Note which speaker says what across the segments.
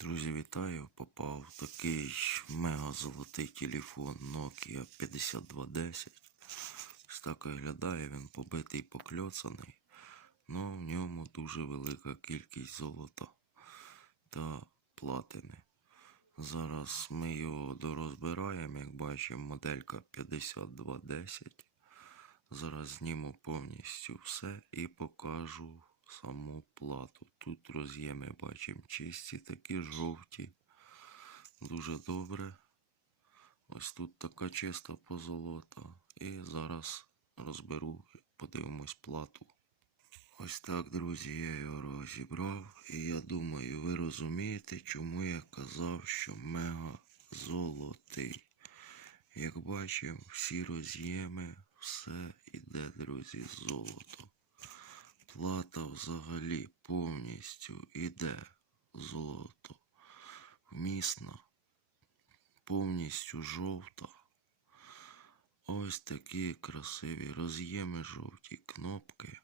Speaker 1: Друзі, вітаю! Попав такий мега золотий телефон Nokia 5210. Ось так виглядає, він побитий покльоцаний, але в ньому дуже велика кількість золота та платини. Зараз ми його дорозбираємо, як бачимо, моделька 5210. Зараз зніму повністю все і покажу саму плату. Тут роз'єми бачимо чисті, такі жовті. Дуже добре. Ось тут така чиста позолота. І зараз розберу, подивимось плату. Ось так, друзі, я його розібрав. І я думаю, ви розумієте, чому я казав, що мега золотий. Як бачимо, всі роз'єми, все іде, друзі, золото. Плата взагалі повністю іде золото. Вмісна, повністю жовта. Ось такі красиві роз'єми жовті кнопки.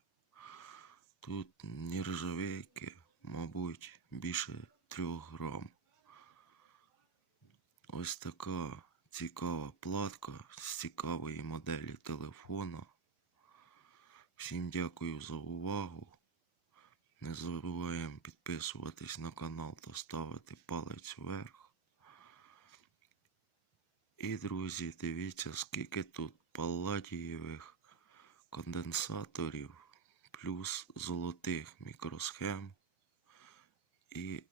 Speaker 1: Тут нержавейки, мабуть, більше трьох грам. Ось така цікава платка з цікавої моделі телефона. Всім дякую за увагу. Не забуваємо підписуватись на канал та ставити палець вверх. І, друзі, дивіться, скільки тут палладієвих конденсаторів, плюс золотих мікросхем. І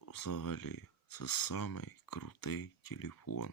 Speaker 1: взагалі це самий крутий телефон.